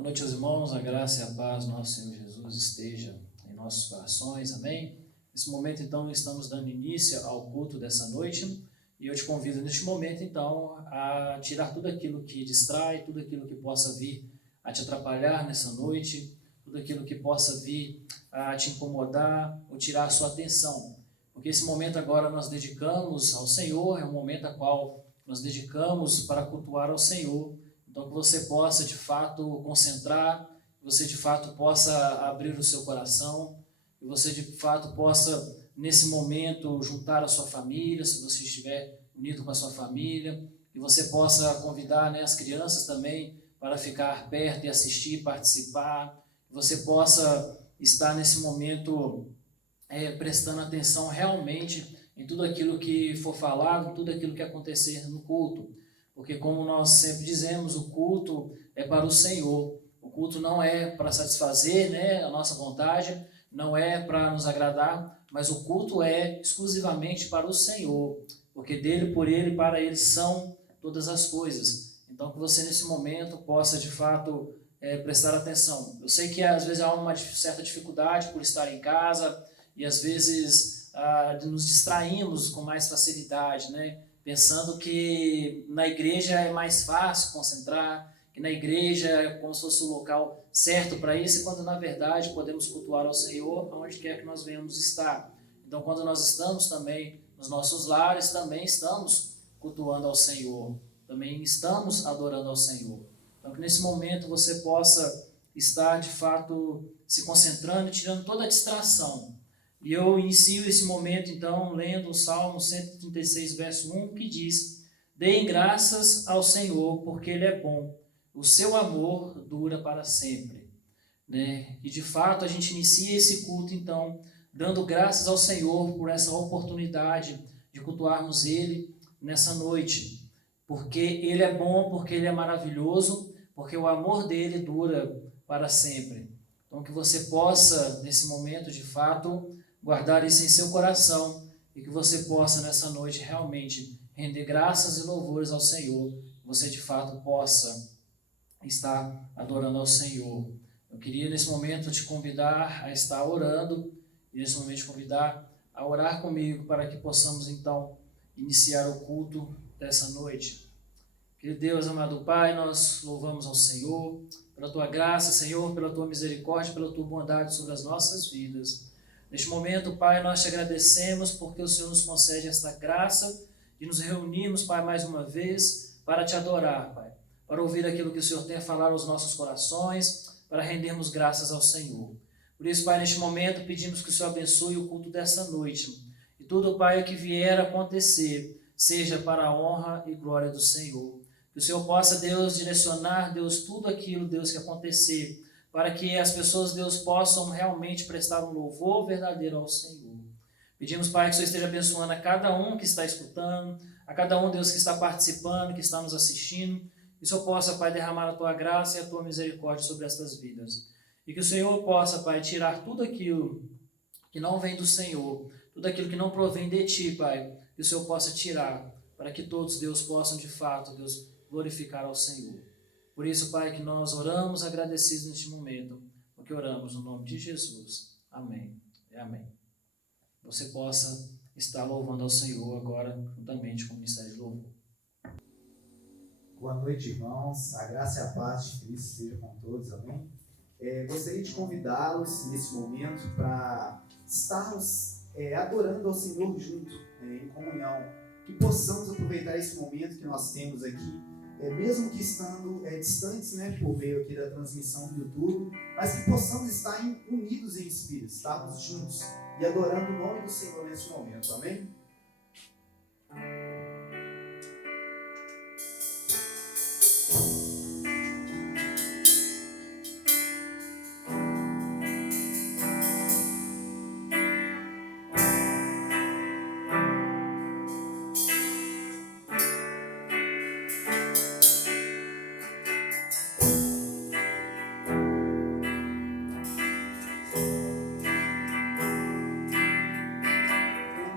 Boa noite, aos irmãos, a graça e a paz do nosso Senhor Jesus esteja em nossos corações, amém? Nesse momento, então, estamos dando início ao culto dessa noite e eu te convido neste momento, então, a tirar tudo aquilo que distrai, tudo aquilo que possa vir a te atrapalhar nessa noite, tudo aquilo que possa vir a te incomodar ou tirar a sua atenção, porque esse momento agora nós dedicamos ao Senhor, é um momento a qual nós dedicamos para cultuar ao Senhor. Então, que você possa, de fato, concentrar, que você, de fato, possa abrir o seu coração, que você, de fato, possa, nesse momento, juntar a sua família, se você estiver unido com a sua família, que você possa convidar, né, as crianças também para ficar perto e assistir, participar, que você possa estar nesse momento prestando atenção realmente em tudo aquilo que for falado, em tudo aquilo que acontecer no culto. Porque, como nós sempre dizemos, o culto é para o Senhor. O culto não é para satisfazer, né, a nossa vontade, não é para nos agradar, mas o culto é exclusivamente para o Senhor, porque dele, por ele e para ele são todas as coisas. Então, que você nesse momento possa, de fato, prestar atenção. Eu sei que às vezes há uma certa dificuldade por estar em casa e às vezes nos distraímos com mais facilidade, né? Pensando que na igreja é mais fácil concentrar, que na igreja é como se fosse o local certo para isso, quando na verdade podemos cultuar ao Senhor aonde quer que nós venhamos estar. Então, quando nós estamos também nos nossos lares, também estamos cultuando ao Senhor, também estamos adorando ao Senhor. Então, que nesse momento você possa estar de fato se concentrando e tirando toda a distração. E eu inicio esse momento, então, lendo o Salmo 136, verso 1, que diz: Deem graças ao Senhor, porque Ele é bom, o seu amor dura para sempre. Né? E, de fato, a gente inicia esse culto, então, dando graças ao Senhor por essa oportunidade de cultuarmos Ele nessa noite. Porque Ele é bom, porque Ele é maravilhoso, porque o amor dEle dura para sempre. Então, que você possa, nesse momento, de fato, guardar isso em seu coração e que você possa nessa noite realmente render graças e louvores ao Senhor, que você de fato possa estar adorando ao Senhor. Eu queria nesse momento te convidar a estar orando e nesse momento te convidar a orar comigo para que possamos então iniciar o culto dessa noite. Querido Deus, amado Pai, nós louvamos ao Senhor pela Tua graça, Senhor, pela Tua misericórdia, pela Tua bondade sobre as nossas vidas. Neste momento, Pai, nós te agradecemos porque o Senhor nos concede esta graça de nos reunirmos, Pai, mais uma vez para te adorar, Pai, para ouvir aquilo que o Senhor tem a falar aos nossos corações, para rendermos graças ao Senhor. Por isso, Pai, neste momento pedimos que o Senhor abençoe o culto dessa noite e tudo, Pai, que vier a acontecer seja para a honra e glória do Senhor. Que o Senhor possa, Deus, direcionar, Deus, tudo aquilo, Deus, que acontecer, para que as pessoas, Deus, possam realmente prestar um louvor verdadeiro ao Senhor. Pedimos, Pai, que o Senhor esteja abençoando a cada um que está escutando, a cada um, Deus, que está participando, que está nos assistindo, que o Senhor possa, Pai, derramar a Tua graça e a Tua misericórdia sobre estas vidas. E que o Senhor possa, Pai, tirar tudo aquilo que não vem do Senhor, tudo aquilo que não provém de Ti, Pai, que o Senhor possa tirar, para que todos, Deus, possam, de fato, Deus, glorificar ao Senhor. Por isso, Pai, que nós oramos agradecidos neste momento, porque oramos no nome de Jesus. Amém e amém. Você possa estar louvando ao Senhor agora, juntamente com o Ministério de Louvor. Boa noite, irmãos. A graça e a paz de Cristo seja com todos, amém? Gostaria de convidá-los nesse momento para estarmos adorando ao Senhor junto, em comunhão. Que possamos aproveitar esse momento que nós temos aqui, mesmo que estando distantes, né, por meio aqui da transmissão do YouTube, mas que possamos estar unidos em espírito, estarmos juntos e adorando o nome do Senhor nesse momento, amém?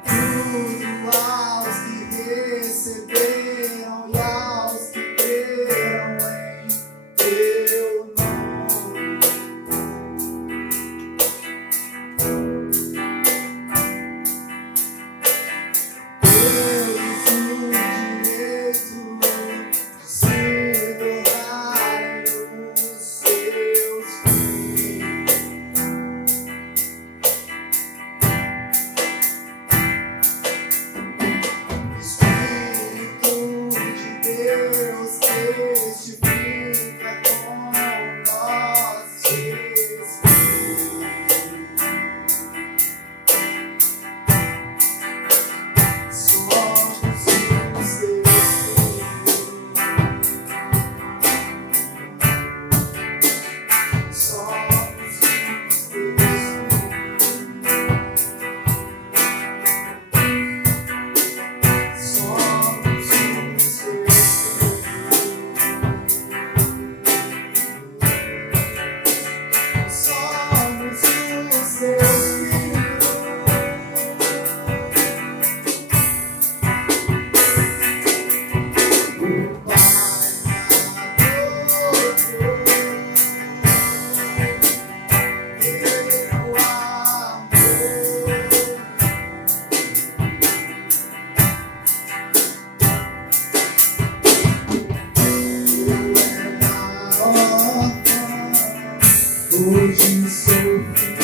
Tudo aos que Hoje sou feliz.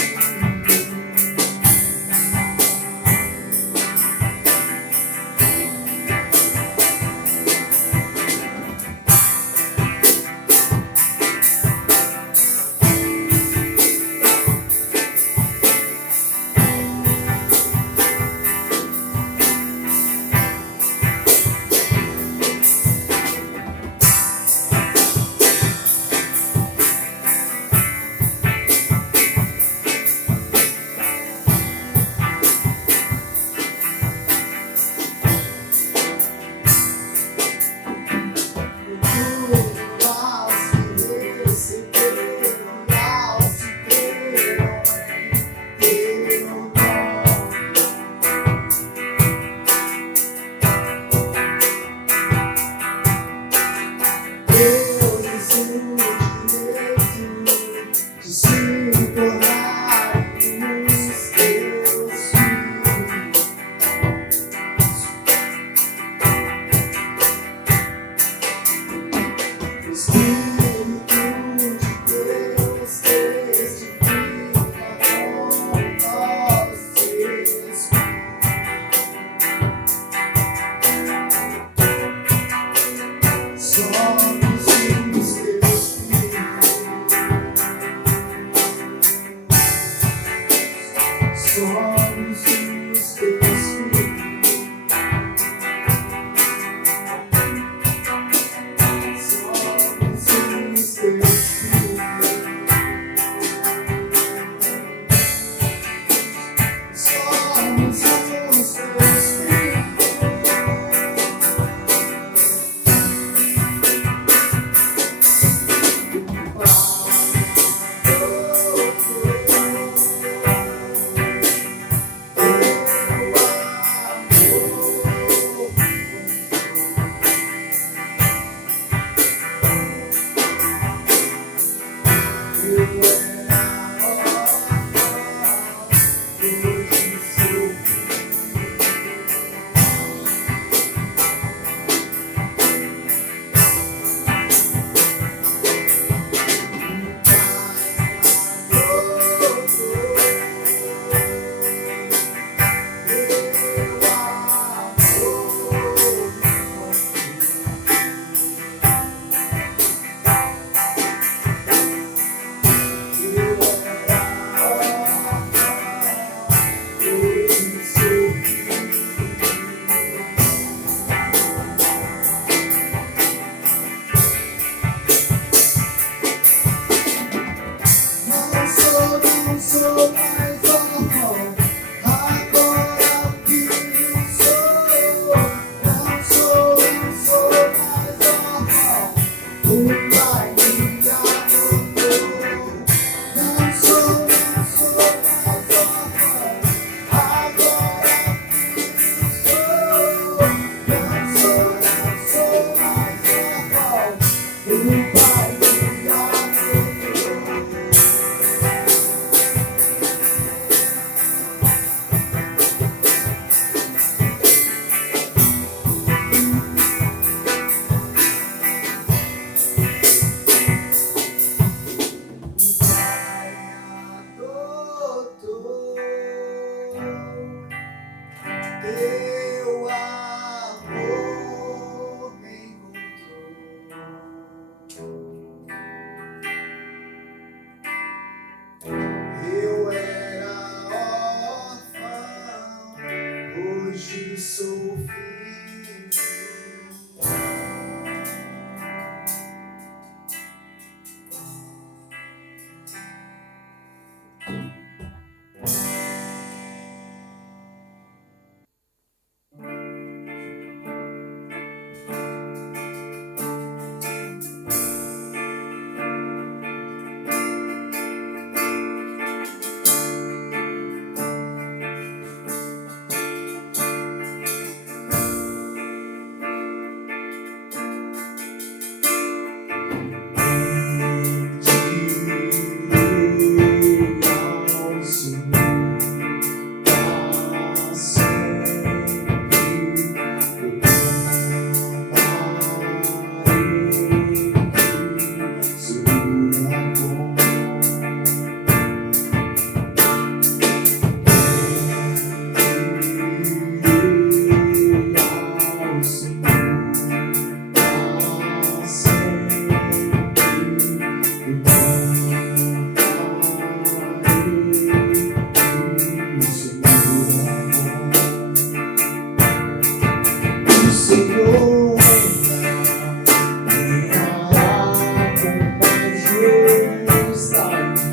está aqui.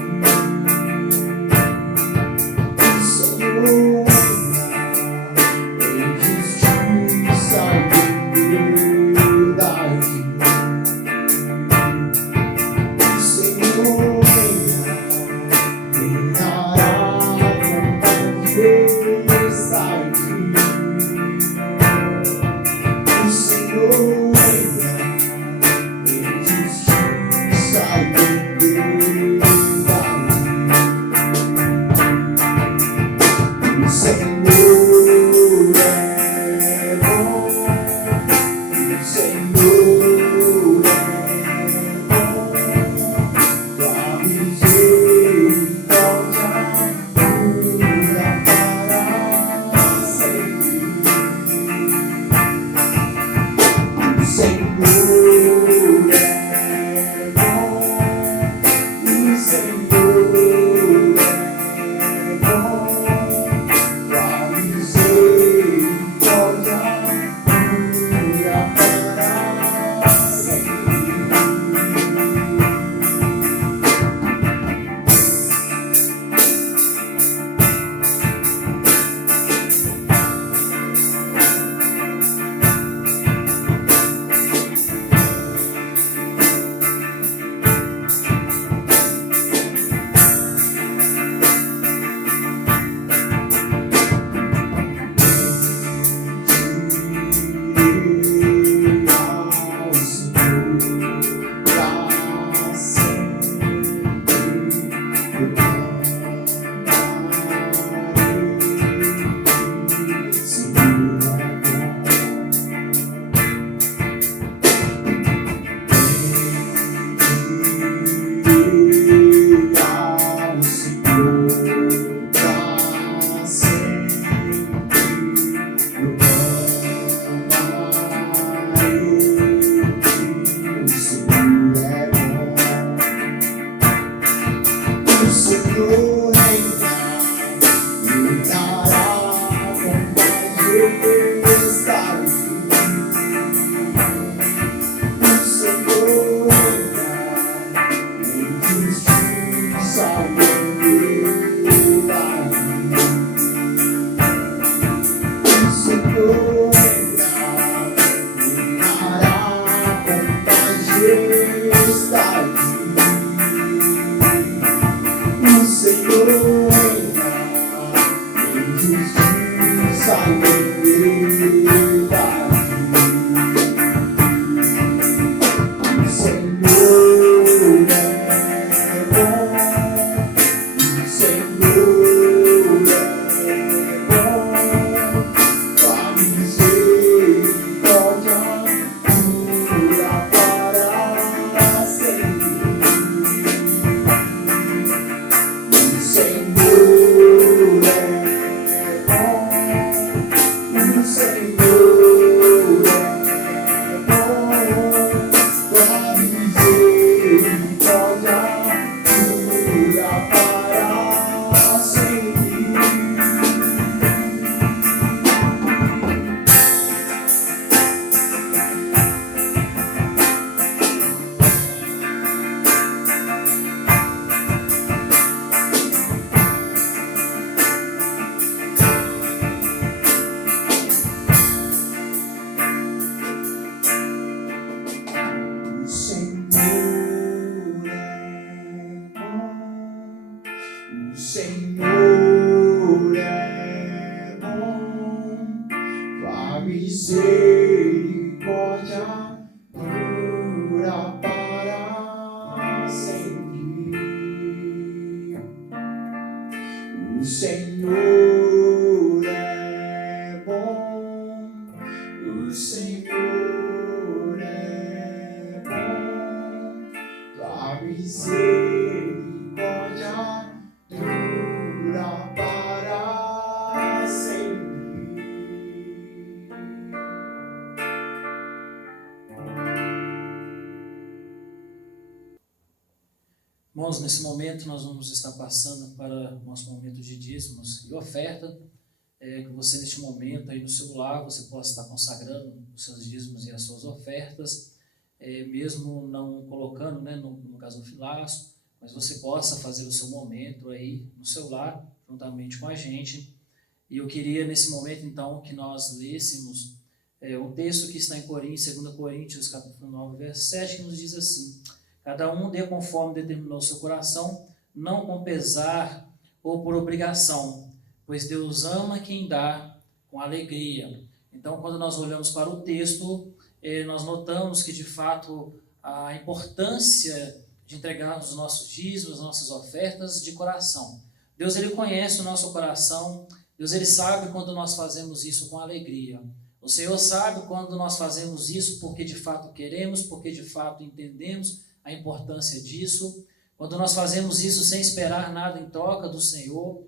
O Senhor em justiça e verdade. O Senhor reinará com majestade. O Senhor em justiça e verdade. O Senhor é bom, o Senhor é bom, tua misericórdia dura para sempre. O Senhor é bom, o Senhor é bom, tua misericórdia dura para sempre. Ao Senhor pra sempre eu cantarei. Senhor ao Senhor pra sempre eu cantarei. O Senhor é bom, o Senhor reinará com majestade. O Senhor em justiça e verdade. O Senhor reinará com majestade. O Senhor em justiça e verdade. O Senhor é bom, o Senhor é bom, tua misericórdia dura para sempre. O Senhor é bom, o Senhor é bom, tua misericórdia dura para sempre. O Senhor é bom, o Senhor é bom, tua misericórdia dura para sempre. O Senhor é bom, o Senhor é bom, tua misericórdia dura para sempre. Irmãos, nesse momento nós vamos estar passando para o nosso momento de dízimos e oferta. Que você neste momento aí no seu lar, você possa estar consagrando os seus dízimos e as suas ofertas. mesmo não colocando, né, no gasofilaço, mas você possa fazer o seu momento aí no seu lar, juntamente com a gente. E eu queria, nesse momento, então, que nós lêssemos um texto que está em Coríntios, 2 Coríntios, capítulo 9, verso 7, que nos diz assim: cada um dê conforme determinou o seu coração, não com pesar ou por obrigação, pois Deus ama quem dá com alegria. Então, quando nós olhamos para o texto, nós notamos que, de fato, a importância de entregarmos os nossos dízimos, as nossas ofertas de coração. Deus, ele conhece o nosso coração. Deus, ele sabe quando nós fazemos isso com alegria. O Senhor sabe quando nós fazemos isso porque de fato queremos, porque de fato entendemos a importância disso. Quando nós fazemos isso sem esperar nada em troca do Senhor,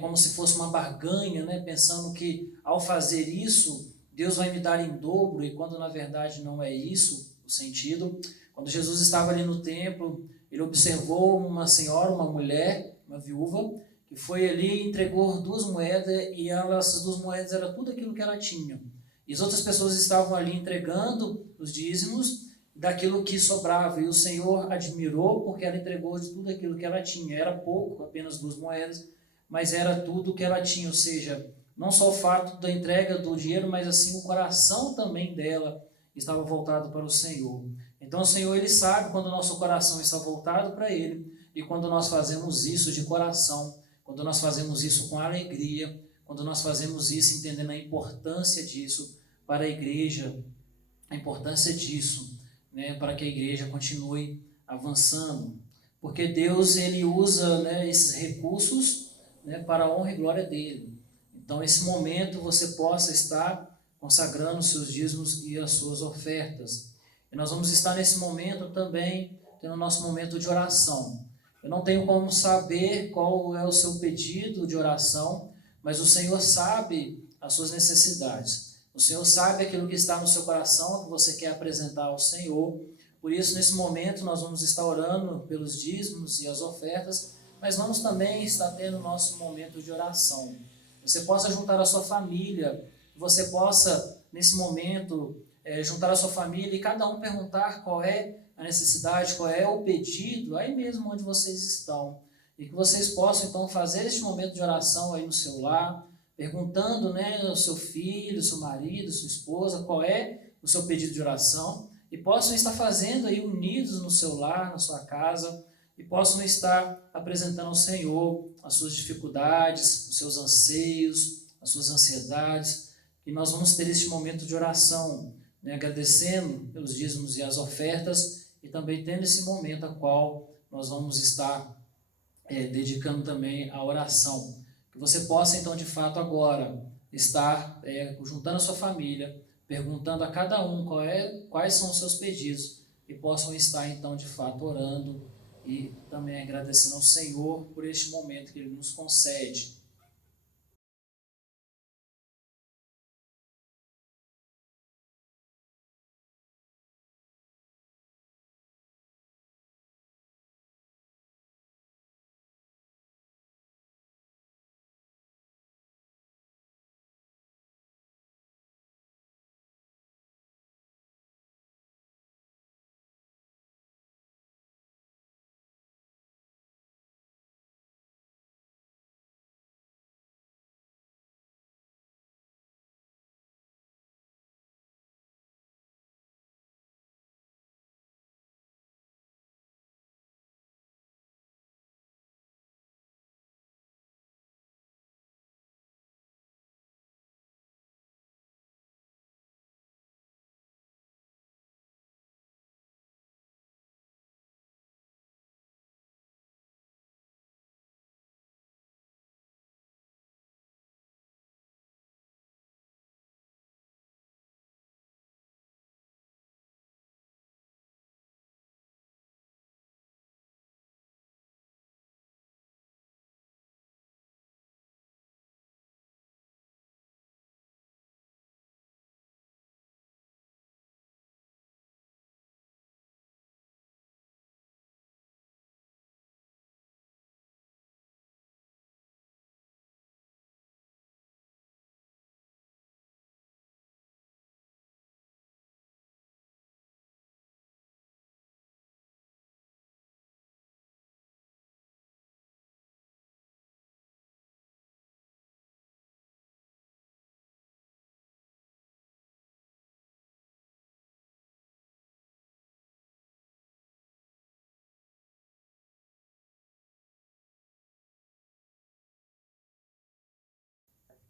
como se fosse uma barganha, né? Pensando que ao fazer isso, Deus vai me dar em dobro, e quando na verdade não é isso o sentido. Quando Jesus estava ali no templo, ele observou uma senhora, uma mulher, uma viúva, que foi ali e entregou 2 moedas, e essas 2 moedas era tudo aquilo que ela tinha. E as outras pessoas estavam ali entregando os dízimos daquilo que sobrava, e o Senhor admirou porque ela entregou de tudo aquilo que ela tinha. Era pouco, apenas 2 moedas, mas era tudo que ela tinha, ou seja, não só o fato da entrega do dinheiro, mas assim o coração também dela estava voltado para o Senhor. Então o Senhor, ele sabe quando o nosso coração está voltado para ele, e quando nós fazemos isso de coração, quando nós fazemos isso com alegria, quando nós fazemos isso entendendo a importância disso para a igreja, a importância disso, né, para que a igreja continue avançando. Porque Deus, ele usa, né, esses recursos, né, para a honra e glória dele. Então, nesse momento, você possa estar consagrando os seus dízimos e as suas ofertas. E nós vamos estar nesse momento também, tendo o nosso momento de oração. Eu não tenho como saber qual é o seu pedido de oração, mas o Senhor sabe as suas necessidades. O Senhor sabe aquilo que está no seu coração, que você quer apresentar ao Senhor. Por isso, nesse momento, nós vamos estar orando pelos dízimos e as ofertas, mas vamos também estar tendo o nosso momento de oração. Você possa juntar a sua família, você possa, nesse momento, juntar a sua família e cada um perguntar qual é a necessidade, qual é o pedido, aí mesmo onde vocês estão. E que vocês possam, então, fazer este momento de oração aí no seu lar, perguntando, né, ao seu filho, ao seu marido, à sua esposa, qual é o seu pedido de oração, e possam estar fazendo aí unidos no seu lar, na sua casa, e possam estar apresentando ao Senhor as suas dificuldades, os seus anseios, as suas ansiedades, e nós vamos ter este momento de oração, né, agradecendo pelos dízimos e as ofertas, e também tendo esse momento a qual nós vamos estar dedicando também à oração. Que você possa, então, de fato, agora estar juntando a sua família, perguntando a cada um quais são os seus pedidos, e possam estar, então, de fato, orando e também agradecendo ao Senhor por este momento que Ele nos concede.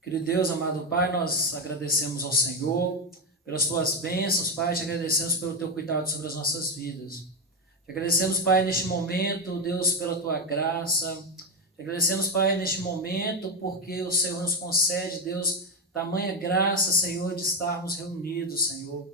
Querido Deus, amado Pai, nós agradecemos ao Senhor pelas Tuas bênçãos, Pai, te agradecemos pelo Teu cuidado sobre as nossas vidas. Te agradecemos, Pai, neste momento, Deus, pela Tua graça. Te agradecemos, Pai, neste momento, porque o Senhor nos concede, Deus, tamanha graça, Senhor, de estarmos reunidos, Senhor.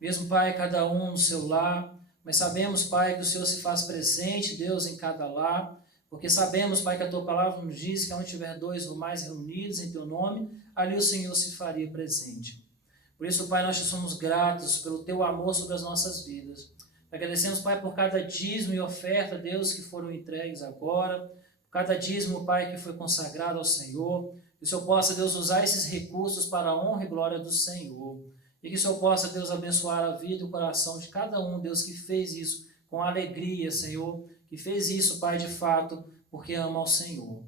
Mesmo, Pai, cada um no seu lar, mas sabemos, Pai, que o Senhor se faz presente, Deus, em cada lar, porque sabemos, Pai, que a Tua palavra nos diz que onde tiver dois ou mais reunidos em Teu nome, ali o Senhor se faria presente. Por isso, Pai, nós te somos gratos pelo Teu amor sobre as nossas vidas. Agradecemos, Pai, por cada dízimo e oferta, Deus, que foram entregues agora, por cada dízimo, Pai, que foi consagrado ao Senhor, que o Senhor possa, Deus, usar esses recursos para a honra e glória do Senhor, e que o Senhor possa, Deus, abençoar a vida e o coração de cada um, Deus, que fez isso com alegria, Senhor, que fez isso, Pai, de fato, porque ama ao Senhor.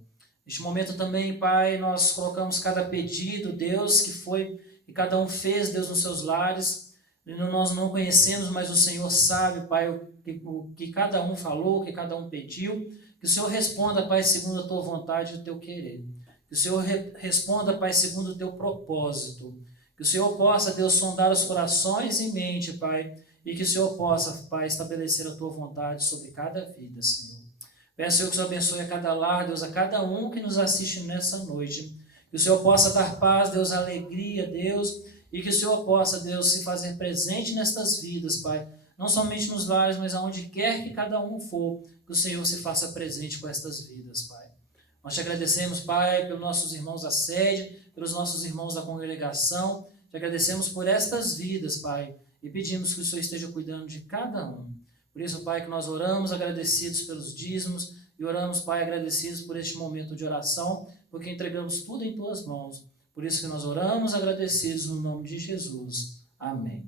Neste momento também, Pai, nós colocamos cada pedido, Deus, que cada um fez, Deus, nos seus lares. Nós não conhecemos, mas o Senhor sabe, Pai, o que cada um falou, o que cada um pediu. Que o Senhor responda, Pai, segundo a Tua vontade e o Teu querer. Que o Senhor responda, Pai, segundo o Teu propósito. Que o Senhor possa, Deus, sondar os corações e mente, Pai, e que o Senhor possa, Pai, estabelecer a Tua vontade sobre cada vida, Senhor. Peço, Senhor, que o Senhor abençoe a cada lar, Deus, a cada um que nos assiste nessa noite. Que o Senhor possa dar paz, Deus, alegria, Deus, e que o Senhor possa, Deus, se fazer presente nestas vidas, Pai, não somente nos lares, mas aonde quer que cada um for, que o Senhor se faça presente com estas vidas, Pai. Nós te agradecemos, Pai, pelos nossos irmãos da sede, pelos nossos irmãos da congregação, te agradecemos por estas vidas, Pai, e pedimos que o Senhor esteja cuidando de cada um. Por isso, Pai, que nós oramos agradecidos pelos dízimos e oramos, Pai, agradecidos por este momento de oração, porque entregamos tudo em Tuas mãos. Por isso que nós oramos agradecidos no nome de Jesus. Amém.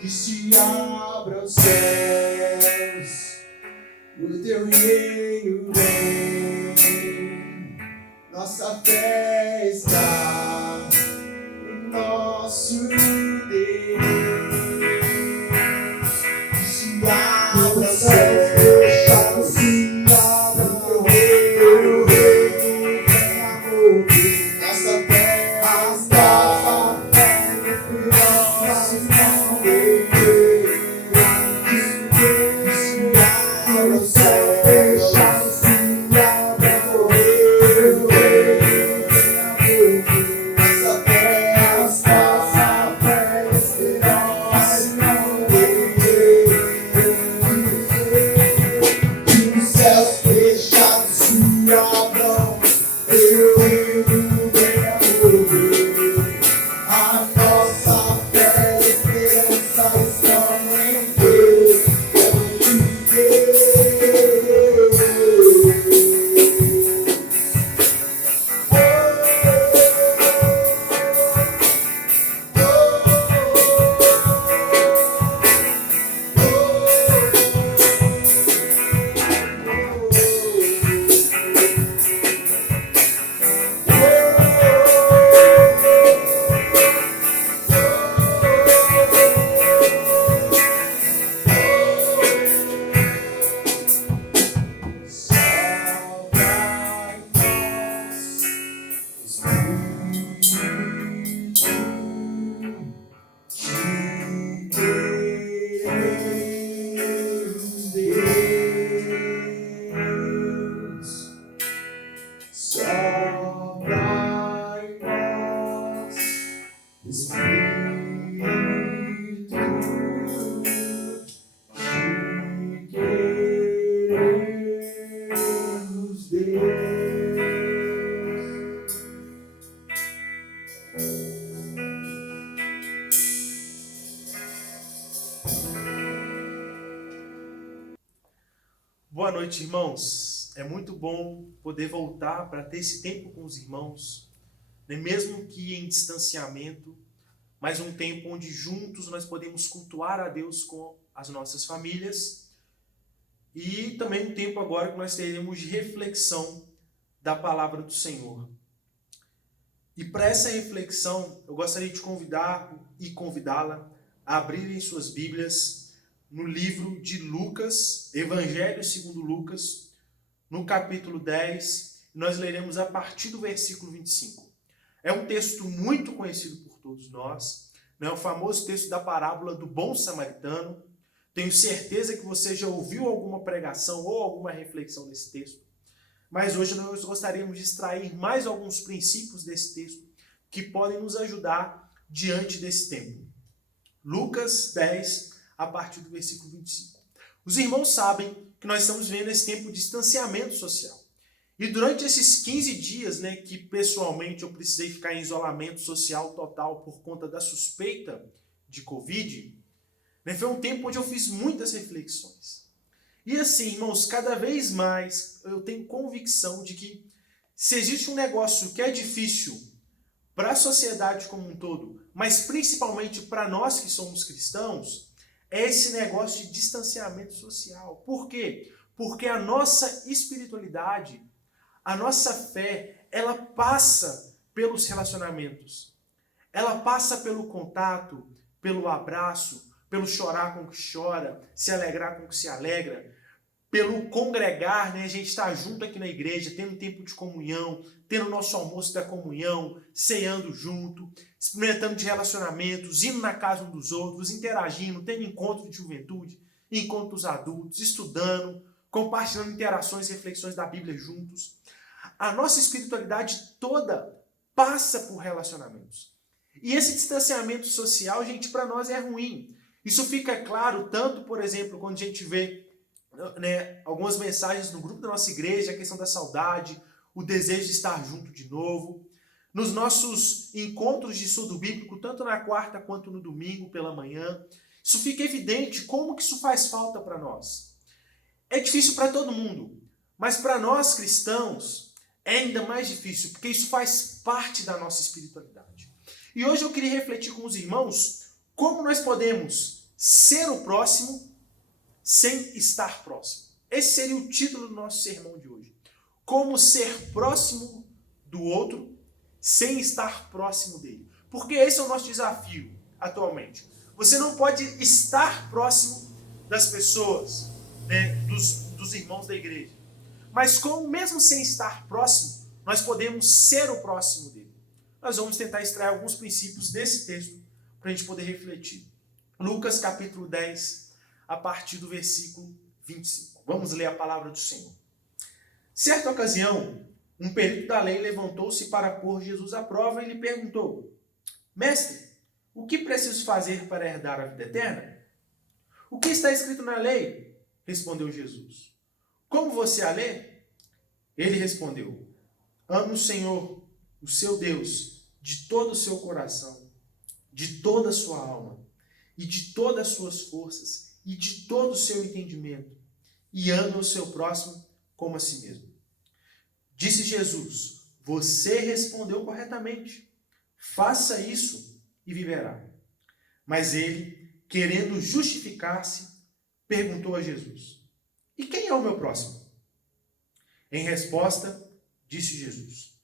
Que se abra reino vem, nossa fé está no nosso Deus. Se abra os céus fechados, se abra o teu reino venha mover, nossa terra está Boa noite, irmãos. É muito bom poder voltar para ter esse tempo com os irmãos, né? Mesmo que em distanciamento, mas um tempo onde juntos nós podemos cultuar a Deus com as nossas famílias e também um tempo agora que nós teremos de reflexão da palavra do Senhor. E para essa reflexão, eu gostaria de convidar e convidá-la a abrirem suas Bíblias no livro de Lucas, Evangelho segundo Lucas, no capítulo 10, nós leremos a partir do versículo 25. É um texto muito conhecido por todos nós, né? O famoso texto da parábola do bom samaritano. Tenho certeza que você já ouviu alguma pregação ou alguma reflexão desse texto, mas hoje nós gostaríamos de extrair mais alguns princípios desse texto que podem nos ajudar diante desse tempo. Lucas 10, a partir do versículo 25. Os irmãos sabem que nós estamos vivendo esse tempo de distanciamento social. E durante esses 15 dias, né, que pessoalmente eu precisei ficar em isolamento social total por conta da suspeita de Covid, né, foi um tempo onde eu fiz muitas reflexões. E assim, irmãos, cada vez mais eu tenho convicção de que se existe um negócio que é difícil para a sociedade como um todo, mas principalmente para nós que somos cristãos, é esse negócio de distanciamento social. Por quê? Porque a nossa espiritualidade, a nossa fé, ela passa pelos relacionamentos. Ela passa pelo contato, pelo abraço, pelo chorar com o que chora, se alegrar com o que se alegra, pelo congregar, né? A gente está junto aqui na igreja, tendo tempo de comunhão, tendo o nosso almoço da comunhão, ceando junto, experimentando de relacionamentos, indo na casa um dos outros, interagindo, tendo encontro de juventude, encontros adultos, estudando, compartilhando interações e reflexões da Bíblia juntos. A nossa espiritualidade toda passa por relacionamentos. E esse distanciamento social, gente, para nós é ruim. Isso fica claro tanto, por exemplo, quando a gente vê, né, algumas mensagens no grupo da nossa igreja, a questão da saudade, o desejo de estar junto de novo. Nos nossos encontros de estudo bíblico, tanto na quarta quanto no domingo pela manhã, isso fica evidente como que isso faz falta para nós. É difícil para todo mundo, mas para nós cristãos é ainda mais difícil, porque isso faz parte da nossa espiritualidade. E hoje eu queria refletir com os irmãos como nós podemos ser o próximo sem estar próximo. Esse seria o título do nosso sermão de hoje. Como ser próximo do outro sem estar próximo dele. Porque esse é o nosso desafio atualmente. Você não pode estar próximo das pessoas, né, dos irmãos da igreja. Mas como mesmo sem estar próximo, nós podemos ser o próximo dele. Nós vamos tentar extrair alguns princípios desse texto para a gente poder refletir. Lucas capítulo 10, a partir do versículo 25. Vamos ler a palavra do Senhor. Certa ocasião, um perito da lei levantou-se para pôr Jesus à prova e lhe perguntou: Mestre, o que preciso fazer para herdar a vida eterna? O que está escrito na lei? Respondeu Jesus. Como você a lê? Ele respondeu: Ame o Senhor, o seu Deus, de todo o seu coração, de toda a sua alma, e de todas as suas forças, e de todo o seu entendimento, e ame o seu próximo como a si mesmo. Disse Jesus: Você respondeu corretamente. Faça isso e viverá. Mas ele, querendo justificar-se, perguntou a Jesus: E quem é o meu próximo? Em resposta, disse Jesus: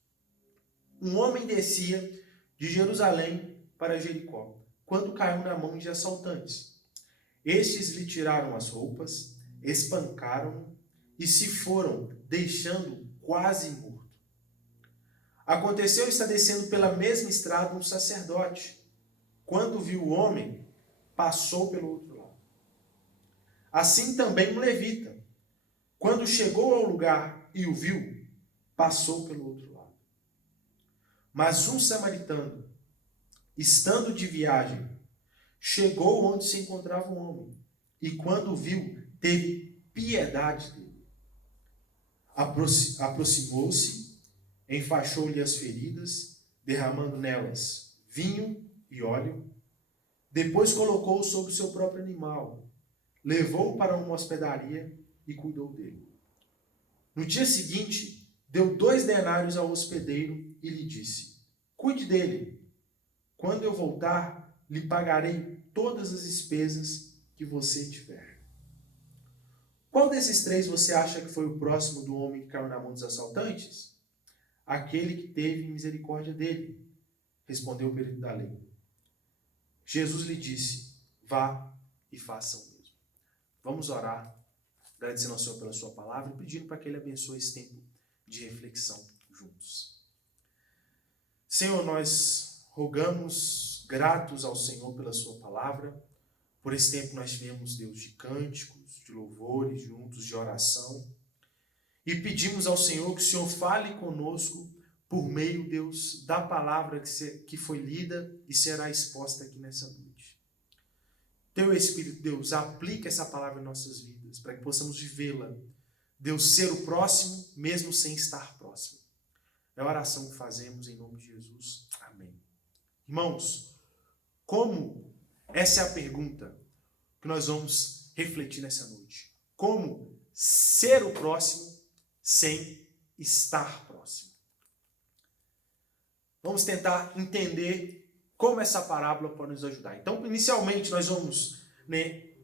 Um homem descia de Jerusalém para Jericó, quando caiu na mão de assaltantes. Estes lhe tiraram as roupas, espancaram-no e se foram, deixando-o quase morto. Aconteceu estar descendo pela mesma estrada um sacerdote. Quando viu o homem, passou pelo outro lado. Assim também um levita. Quando chegou ao lugar e o viu, passou pelo outro lado. Mas um samaritano, estando de viagem, chegou onde se encontrava o homem, e quando o viu, teve piedade dele. Aproximou-se, enfaixou-lhe as feridas, derramando nelas vinho e óleo. Depois colocou-o sobre o seu próprio animal, levou-o para uma hospedaria e cuidou dele. No dia seguinte, deu 2 denários ao hospedeiro e lhe disse: Cuide dele. Quando eu voltar, lhe pagarei todas as despesas que você tiver. Qual desses 3 você acha que foi o próximo do homem que caiu na mão dos assaltantes? Aquele que teve misericórdia dele, respondeu o perito da lei. Jesus lhe disse: Vá e faça o mesmo. Vamos orar, agradecendo ao Senhor pela sua palavra e pedindo para que Ele abençoe esse tempo de reflexão juntos. Senhor, nós rogamos, gratos ao Senhor pela sua palavra, por esse tempo nós tivemos, Deus, de cânticos, de louvores, juntos, de oração, e pedimos ao Senhor que o Senhor fale conosco por meio, Deus, da palavra que foi lida e será exposta aqui nessa noite. Teu Espírito, Deus, aplica essa palavra em nossas vidas, para que possamos vivê-la. Deus, ser o próximo, mesmo sem estar próximo. É a oração que fazemos em nome de Jesus. Amém. Irmãos, essa é a pergunta que nós vamos refletir nessa noite. Como ser o próximo sem estar próximo? Vamos tentar entender como essa parábola pode nos ajudar. Então, inicialmente, nós vamos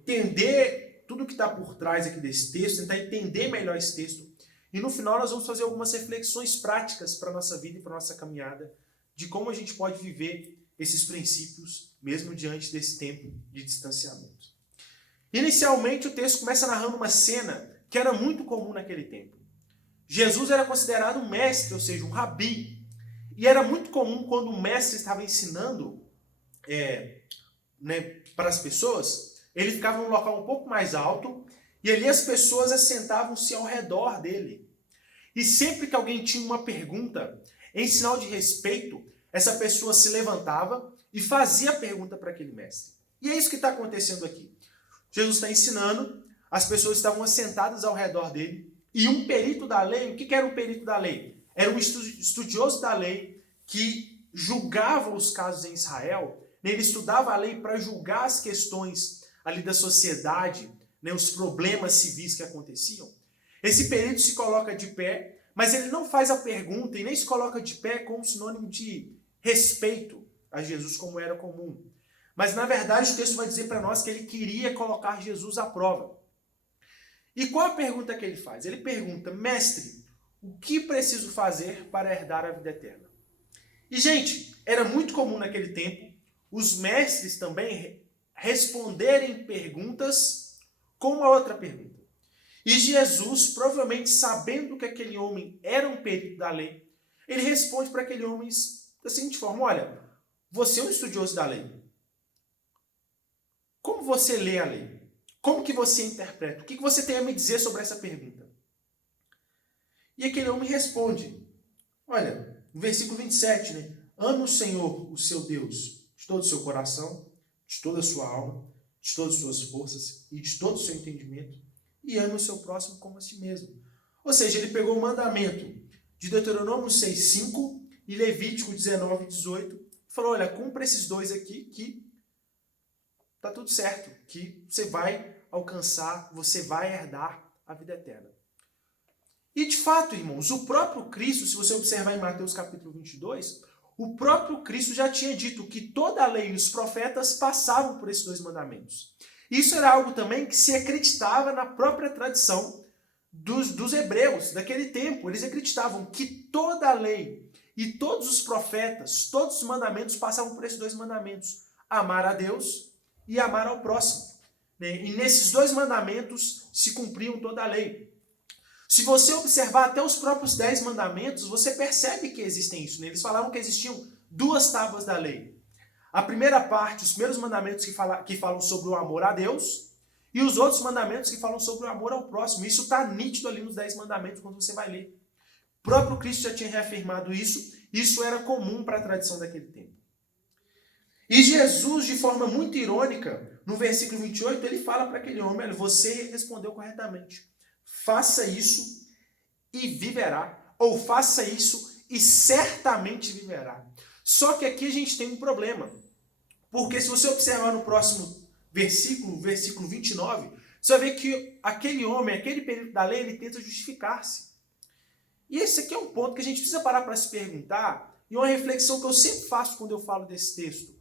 entender tudo que está por trás aqui desse texto, tentar entender melhor esse texto. E no final nós vamos fazer algumas reflexões práticas para a nossa vida e para a nossa caminhada, de como a gente pode viver esses princípios, mesmo diante desse tempo de distanciamento. Inicialmente o texto começa narrando uma cena que era muito comum naquele tempo. Jesus era considerado um mestre, ou seja, um rabi. E era muito comum quando um mestre estava ensinando para as pessoas, ele ficava num local um pouco mais alto, e ali as pessoas assentavam-se ao redor dele. E sempre que alguém tinha uma pergunta, em sinal de respeito, essa pessoa se levantava e fazia a pergunta para aquele mestre. E é isso que está acontecendo aqui. Jesus está ensinando, as pessoas estavam assentadas ao redor dele, e um perito da lei, o que era um perito da lei? Era um estudioso da lei que julgava os casos em Israel. Ele estudava a lei para julgar as questões ali da sociedade, os problemas civis que aconteciam. Esse perito se coloca de pé, mas ele não faz a pergunta e nem se coloca de pé como sinônimo de respeito a Jesus, como era comum. Mas, na verdade, o texto vai dizer para nós que ele queria colocar Jesus à prova. E qual a pergunta que ele faz? Ele pergunta, mestre, o que preciso fazer para herdar a vida eterna? E, gente, era muito comum naquele tempo os mestres também responderem perguntas com uma outra pergunta. E Jesus, provavelmente sabendo que aquele homem era um perito da lei, ele responde para aquele homem da seguinte forma, olha, você é um estudioso da lei. Como você lê a lei? Como que você interpreta? O que você tem a me dizer sobre essa pergunta? E aquele homem responde, olha, no versículo 27, né? Ame o Senhor, o seu Deus, de todo o seu coração, de toda a sua alma, de todas as suas forças e de todo o seu entendimento, e ame o seu próximo como a si mesmo. Ou seja, ele pegou o mandamento de Deuteronômio 6:5 e Levítico 19:18 e falou, olha, cumpra esses dois aqui que tá tudo certo, que você vai alcançar, você vai herdar a vida eterna. E de fato, irmãos, o próprio Cristo, se você observar em Mateus capítulo 22, o próprio Cristo já tinha dito que toda a lei e os profetas passavam por esses dois mandamentos. Isso era algo também que se acreditava na própria tradição dos hebreus daquele tempo. Eles acreditavam que toda a lei e todos os profetas, todos os mandamentos passavam por esses dois mandamentos. Amar a Deus e amar ao próximo. E nesses dois mandamentos se cumpriam toda a lei. Se você observar até os próprios 10 mandamentos, você percebe que existem isso. Eles falavam que existiam 2 tábuas da lei. A primeira parte, os primeiros mandamentos que falam sobre o amor a Deus, e os outros mandamentos que falam sobre o amor ao próximo. Isso está nítido ali nos 10 mandamentos quando você vai ler. O próprio Cristo já tinha reafirmado isso, isso era comum para a tradição daquele tempo. E Jesus, de forma muito irônica, no versículo 28, ele fala para aquele homem, olha, você respondeu corretamente. Faça isso e viverá. Ou faça isso e certamente viverá. Só que aqui a gente tem um problema. Porque se você observar no próximo versículo 29, você vai ver que aquele homem, aquele perito da lei, ele tenta justificar-se. E esse aqui é um ponto que a gente precisa parar para se perguntar, e uma reflexão que eu sempre faço quando eu falo desse texto.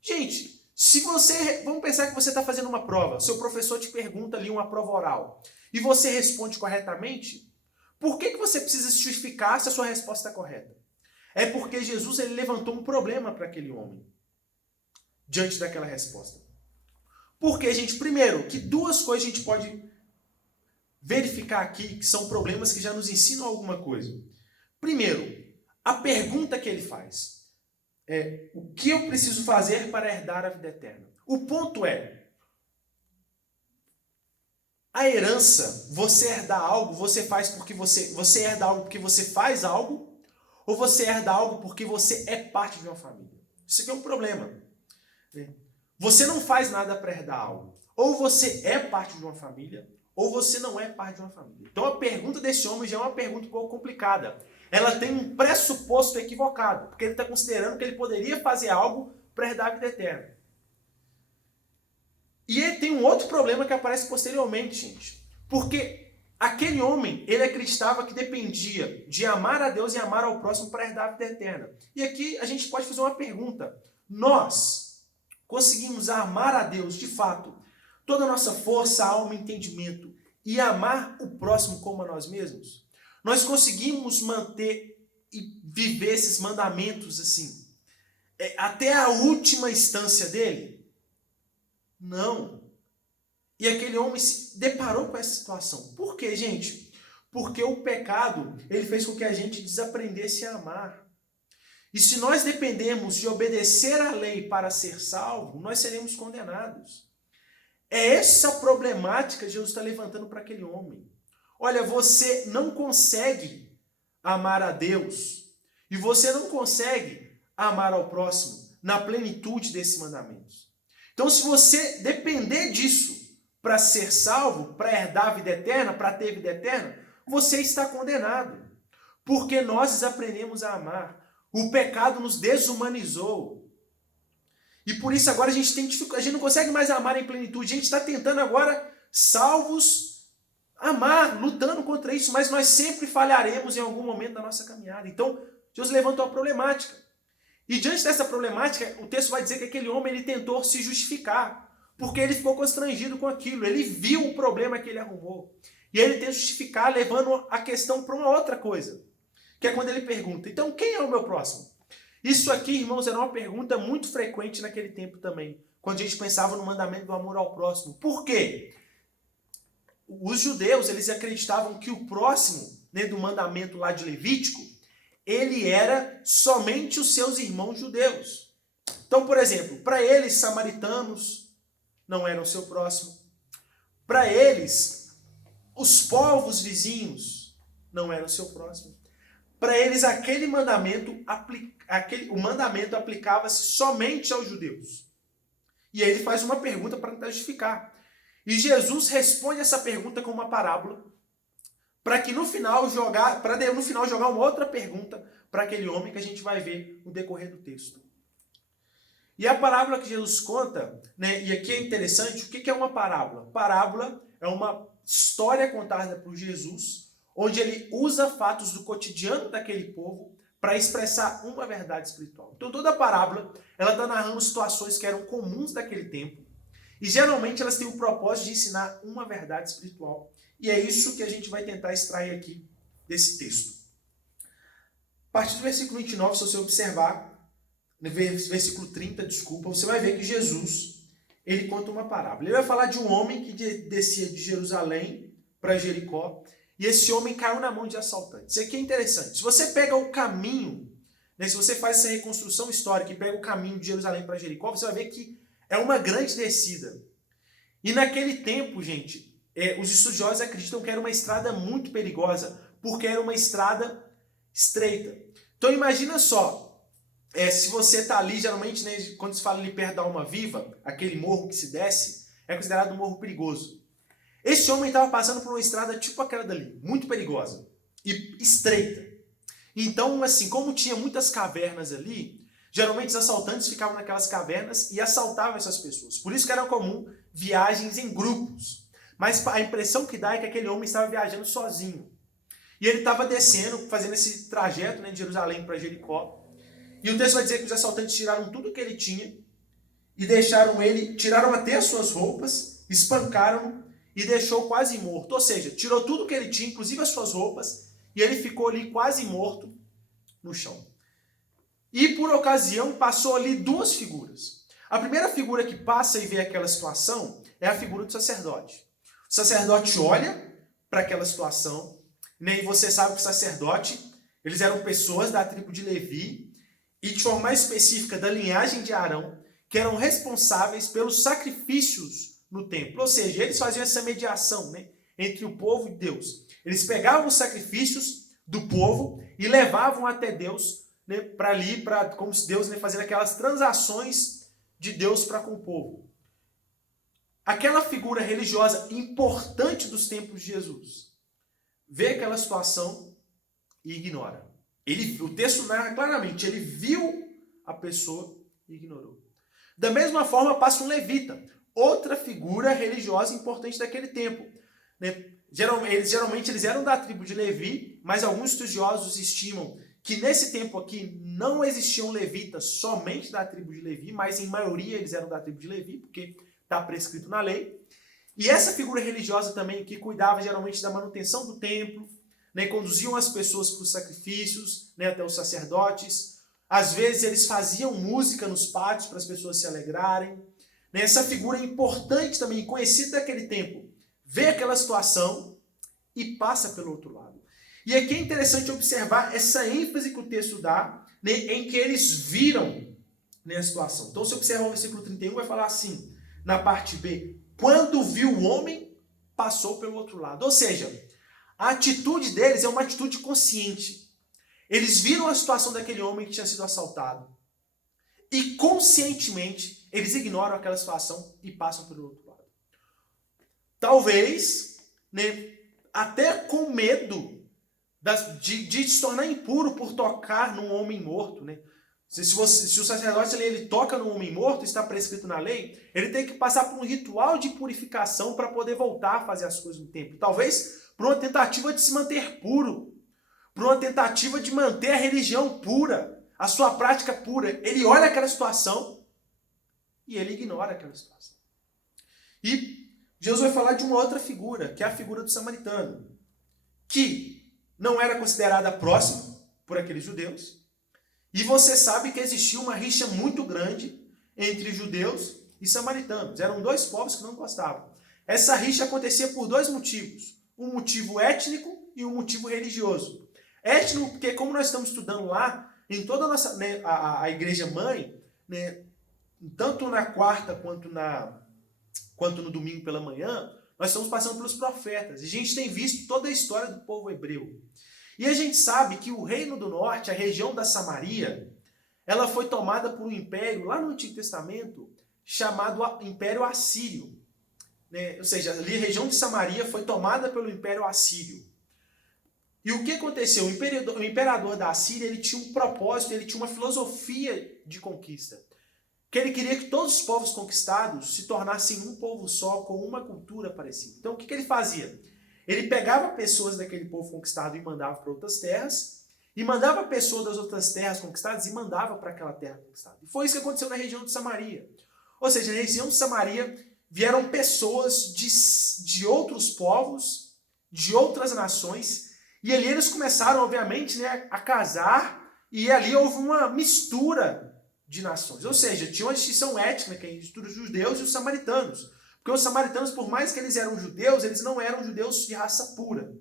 Gente, se você, vamos pensar que você está fazendo uma prova, seu professor te pergunta ali uma prova oral, e você responde corretamente, por que você precisa se justificar se a sua resposta está correta? É porque Jesus ele levantou um problema para aquele homem, diante daquela resposta. Porque, gente, primeiro, que 2 coisas a gente pode verificar aqui, que são problemas que já nos ensinam alguma coisa. Primeiro, a pergunta que ele faz é, o que eu preciso fazer para herdar a vida eterna? O ponto é, a herança, você herdar algo, você faz porque você herda algo porque você faz algo, ou você herda algo porque você é parte de uma família. Isso aqui é um problema. Você não faz nada para herdar algo. Ou você é parte de uma família, ou você não é parte de uma família. Então a pergunta desse homem já é uma pergunta um pouco complicada. Ela tem um pressuposto equivocado, porque ele está considerando que ele poderia fazer algo para herdar a vida eterna. E ele tem um outro problema que aparece posteriormente, gente. Porque aquele homem, ele acreditava que dependia de amar a Deus e amar ao próximo para herdar a vida eterna. E aqui a gente pode fazer uma pergunta. Nós conseguimos amar a Deus, de fato, toda a nossa força, alma e entendimento, e amar o próximo como a nós mesmos? Nós conseguimos manter e viver esses mandamentos assim, até a última instância dele? Não. E aquele homem se deparou com essa situação. Por quê, gente? Porque o pecado, ele fez com que a gente desaprendesse a amar. E se nós dependemos de obedecer à lei para ser salvo, nós seremos condenados. É essa problemática que Jesus está levantando para aquele homem. Olha, você não consegue amar a Deus e você não consegue amar ao próximo na plenitude desses mandamentos. Então, se você depender disso para ser salvo, para herdar a vida eterna, para ter vida eterna, você está condenado. Porque nós desaprendemos a amar. O pecado nos desumanizou. E por isso agora a gente tem dificuldade, a gente não consegue mais amar em plenitude. A gente está tentando agora, salvos, amar, lutando contra isso, mas nós sempre falharemos em algum momento da nossa caminhada. Então, Deus levantou a problemática. E diante dessa problemática, o texto vai dizer que aquele homem ele tentou se justificar. porque ele ficou constrangido com aquilo, ele viu o problema que ele arrumou. E ele tenta justificar, levando a questão para uma outra coisa, que é quando ele pergunta, então quem é o meu próximo? Isso aqui, irmãos, era uma pergunta muito frequente naquele tempo também, quando a gente pensava no mandamento do amor ao próximo. Por quê? Os judeus, eles acreditavam que o próximo, né, do mandamento lá de Levítico, ele era somente os seus irmãos judeus. Então, por exemplo, para eles, samaritanos não eram seu próximo. Para eles, os povos vizinhos não eram seu próximo. Para eles, aquele mandamento, o mandamento aplicava-se somente aos judeus. E aí ele faz uma pergunta para tentar justificar. E Jesus responde essa pergunta com uma parábola, para no final jogar uma outra pergunta para aquele homem que a gente vai ver no decorrer do texto. E a parábola que Jesus conta, né, e aqui é interessante, o que é uma parábola? Parábola é uma história contada por Jesus, onde ele usa fatos do cotidiano daquele povo para expressar uma verdade espiritual. Então toda a parábola, ela está narrando situações que eram comuns daquele tempo, e geralmente elas têm o propósito de ensinar uma verdade espiritual. E é isso que a gente vai tentar extrair aqui desse texto. A partir do versículo 29, se você observar, no versículo 30, você vai ver que Jesus, ele conta uma parábola. Ele vai falar de um homem que descia de Jerusalém para Jericó, e esse homem caiu na mão de assaltantes. Isso aqui é interessante. Se você pega o caminho, né, se você faz essa reconstrução histórica e pega o caminho de Jerusalém para Jericó, você vai ver que é uma grande descida. E naquele tempo, gente, os estudiosos acreditam que era uma estrada muito perigosa, porque era uma estrada estreita. Então imagina só, se você está ali, geralmente, né, quando se fala ali perto da Alma Viva, aquele morro que se desce, é considerado um morro perigoso. Esse homem estava passando por uma estrada tipo aquela dali, muito perigosa e estreita. Então, assim, como tinha muitas cavernas ali, geralmente os assaltantes ficavam naquelas cavernas e assaltavam essas pessoas. Por isso que era comum viagens em grupos. Mas a impressão que dá é que aquele homem estava viajando sozinho. E ele estava descendo, fazendo esse trajeto, né, de Jerusalém para Jericó. E o texto vai dizer que os assaltantes tiraram tudo que ele tinha e tiraram até as suas roupas, espancaram e deixou quase morto. Ou seja, tirou tudo que ele tinha, inclusive as suas roupas, e ele ficou ali quase morto no chão. E por ocasião passou ali duas figuras. A primeira figura que passa e vê aquela situação é a figura do sacerdote. O sacerdote olha para aquela situação, né, e você sabe que o sacerdote, eles eram pessoas da tribo de Levi, e de forma mais específica da linhagem de Arão, que eram responsáveis pelos sacrifícios no templo. Ou seja, eles faziam essa mediação, né, entre o povo e Deus. Eles pegavam os sacrifícios do povo e levavam até Deus, né, como se Deus, né, fazendo aquelas transações de Deus para com o povo. Aquela figura religiosa importante dos tempos de Jesus vê aquela situação e ignora. O texto narra claramente, ele viu a pessoa e ignorou. Da mesma forma passa um levita, outra figura religiosa importante daquele tempo. Né? Geralmente eles eram da tribo de Levi, mas alguns estudiosos estimam que nesse tempo aqui não existiam levitas somente da tribo de Levi, mas em maioria eles eram da tribo de Levi, porque está prescrito na lei. E essa figura religiosa também, que cuidava geralmente da manutenção do templo, né, conduziam as pessoas para os sacrifícios, né, até os sacerdotes. Às vezes eles faziam música nos pátios para as pessoas se alegrarem. Né, essa figura é importante também, conhecida daquele tempo, vê aquela situação e passa pelo outro lado. E aqui é interessante observar essa ênfase que o texto dá, né, em que eles viram, né, a situação. Então, se observar o versículo 31, vai falar assim, na parte B, quando viu o homem, passou pelo outro lado. Ou seja, a atitude deles é uma atitude consciente. Eles viram a situação daquele homem que tinha sido assaltado. E conscientemente, eles ignoram aquela situação e passam pelo outro lado. Talvez, né, até com medo de se tornar impuro por tocar num homem morto. Né? Se o sacerdote ele toca num homem morto, está prescrito na lei, ele tem que passar por um ritual de purificação para poder voltar a fazer as coisas no templo. Talvez por uma tentativa de se manter puro, por uma tentativa de manter a religião pura, a sua prática pura. Ele olha aquela situação e ele ignora aquela situação. E Jesus vai falar de uma outra figura, que é a figura do samaritano, que não era considerada próxima por aqueles judeus. E você sabe que existia uma rixa muito grande entre judeus e samaritanos. Eram dois povos que não gostavam. Essa rixa acontecia por dois motivos. Um motivo étnico e um motivo religioso. Étnico, porque como nós estamos estudando lá, em toda a nossa, né, a igreja mãe, né, tanto na quarta quanto no domingo pela manhã, nós estamos passando pelos profetas. E a gente tem visto toda a história do povo hebreu. E a gente sabe que o reino do norte, a região da Samaria, ela foi tomada por um império, lá no Antigo Testamento, chamado Império Assírio. Né? Ou seja, ali a região de Samaria foi tomada pelo Império Assírio. E o que aconteceu? O imperador da Assíria, ele tinha um propósito, ele tinha uma filosofia de conquista. Que ele queria que todos os povos conquistados se tornassem um povo só, com uma cultura parecida. Então, o que ele fazia? Ele pegava pessoas daquele povo conquistado e mandava para outras terras, e mandava pessoas das outras terras conquistadas e mandava para aquela terra conquistada. E foi isso que aconteceu na região de Samaria. Ou seja, na região de Samaria vieram pessoas de outros povos, de outras nações, e ali eles começaram, obviamente, né, a casar, e ali houve uma mistura de nações. Ou seja, tinha uma distinção étnica entre os judeus e os samaritanos. Porque os samaritanos, por mais que eles eram judeus, eles não eram judeus de raça pura.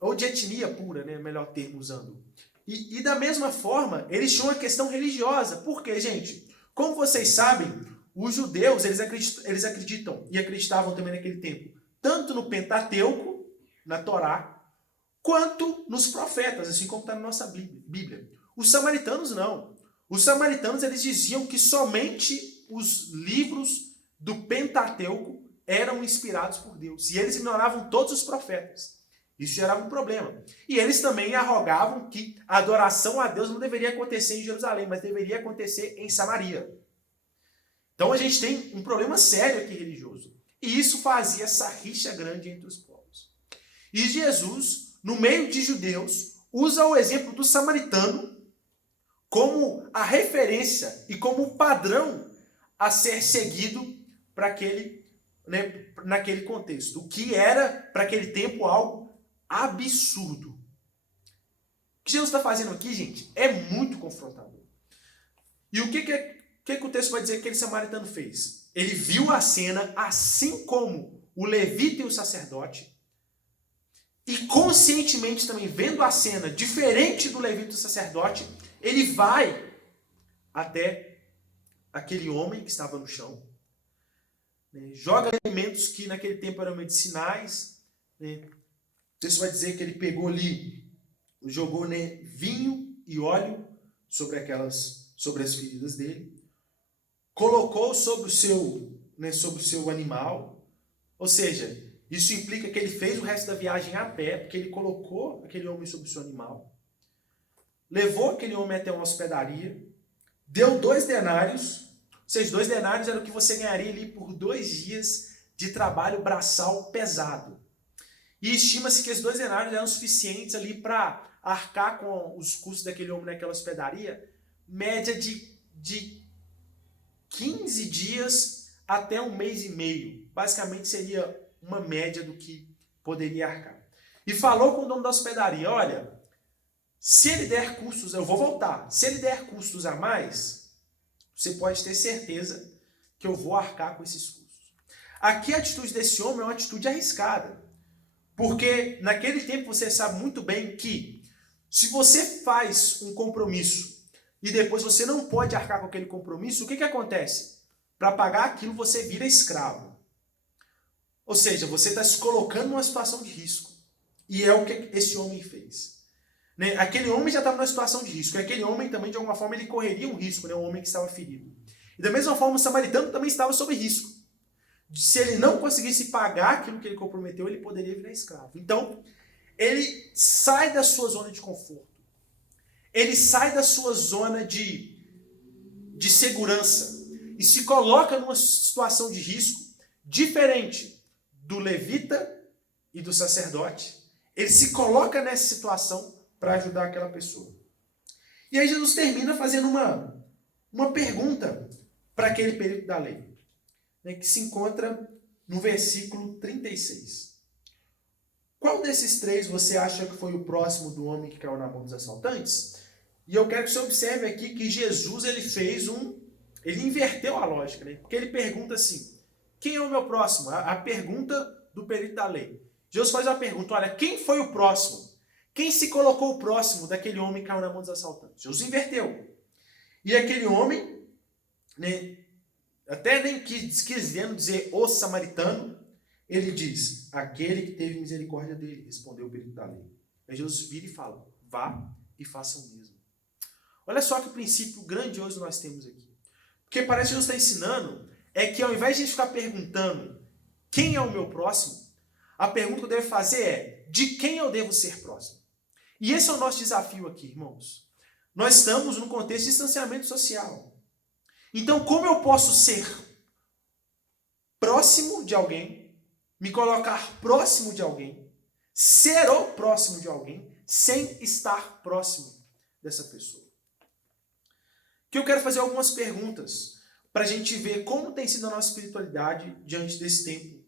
Ou de etnia pura, né? Melhor termo usando. E da mesma forma, eles tinham uma questão religiosa. Por quê, gente? Como vocês sabem, os judeus, eles acreditam, e acreditavam também naquele tempo, tanto no Pentateuco, na Torá, quanto nos profetas, assim como está na nossa Bíblia. Os samaritanos não. Os samaritanos, eles diziam que somente os livros do Pentateuco eram inspirados por Deus. E eles ignoravam todos os profetas. Isso gerava um problema. E eles também arrogavam que a adoração a Deus não deveria acontecer em Jerusalém, mas deveria acontecer em Samaria. Então a gente tem um problema sério aqui religioso. E isso fazia essa rixa grande entre os povos. E Jesus, no meio de judeus, usa o exemplo do samaritano como a referência e como o padrão a ser seguido para aquele, né, naquele contexto. O que era, para aquele tempo, algo absurdo. O que Jesus está fazendo aqui, gente, é muito confrontador. E o que o texto vai dizer que aquele samaritano fez? Ele viu a cena, assim como o levita e o sacerdote, e conscientemente também vendo a cena diferente do levita e do sacerdote, ele vai até aquele homem que estava no chão, né, joga alimentos que naquele tempo eram medicinais, né. O texto vai dizer que ele pegou ali, jogou, né, vinho e óleo sobre as feridas dele, colocou sobre o seu animal, ou seja, isso implica que ele fez o resto da viagem a pé, porque ele colocou aquele homem sobre o seu animal, levou aquele homem até uma hospedaria, deu 2 denários, ou seja, 2 denários era o que você ganharia ali por 2 dias de trabalho braçal pesado. E estima-se que esses 2 denários eram suficientes ali para arcar com os custos daquele homem naquela hospedaria, média de 15 dias até 1 mês e meio. Basicamente seria uma média do que poderia arcar. E falou com o dono da hospedaria, olha, se ele der custos, eu vou voltar, se ele der custos a mais, você pode ter certeza que eu vou arcar com esses custos. Aqui a atitude desse homem é uma atitude arriscada, porque naquele tempo você sabe muito bem que se você faz um compromisso e depois você não pode arcar com aquele compromisso, o que acontece? Para pagar aquilo você vira escravo. Ou seja, você está se colocando numa situação de risco. E é o que esse homem fez. Né? Aquele homem já estava numa situação de risco. E aquele homem também, de alguma forma, ele correria um risco, né? O homem que estava ferido. E da mesma forma, o samaritano também estava sob risco. Se ele não conseguisse pagar aquilo que ele comprometeu, ele poderia virar escravo. Então, ele sai da sua zona de conforto. Ele sai da sua zona de segurança. E se coloca numa situação de risco diferente do levita e do sacerdote. Ele se coloca nessa situação para ajudar aquela pessoa. E aí Jesus termina fazendo uma pergunta para aquele período da lei. né, que se encontra no versículo 36. Qual desses três você acha que foi o próximo do homem que caiu na mão dos assaltantes? E eu quero que você observe aqui que Jesus ele inverteu a lógica, né? Porque ele pergunta assim, quem é o meu próximo? A pergunta do perito da lei. Jesus faz uma pergunta, olha, quem foi o próximo? Quem se colocou o próximo daquele homem que caiu na mão dos assaltantes? Jesus inverteu. E aquele homem, né, até nem quisendo dizer o samaritano, ele diz, aquele que teve misericórdia dele, respondeu o perito da lei. Aí Jesus vira e fala, vá e faça o mesmo. Olha só que princípio grandioso nós temos aqui. Porque parece que Jesus está ensinando é que ao invés de a gente ficar perguntando quem é o meu próximo, a pergunta que eu devo fazer é de quem eu devo ser próximo. E esse é o nosso desafio aqui, irmãos. Nós estamos num contexto de distanciamento social. Então, como eu posso ser próximo de alguém, me colocar próximo de alguém, ser o próximo de alguém, sem estar próximo dessa pessoa? Que eu quero fazer algumas perguntas para a gente ver como tem sido a nossa espiritualidade diante desse tempo,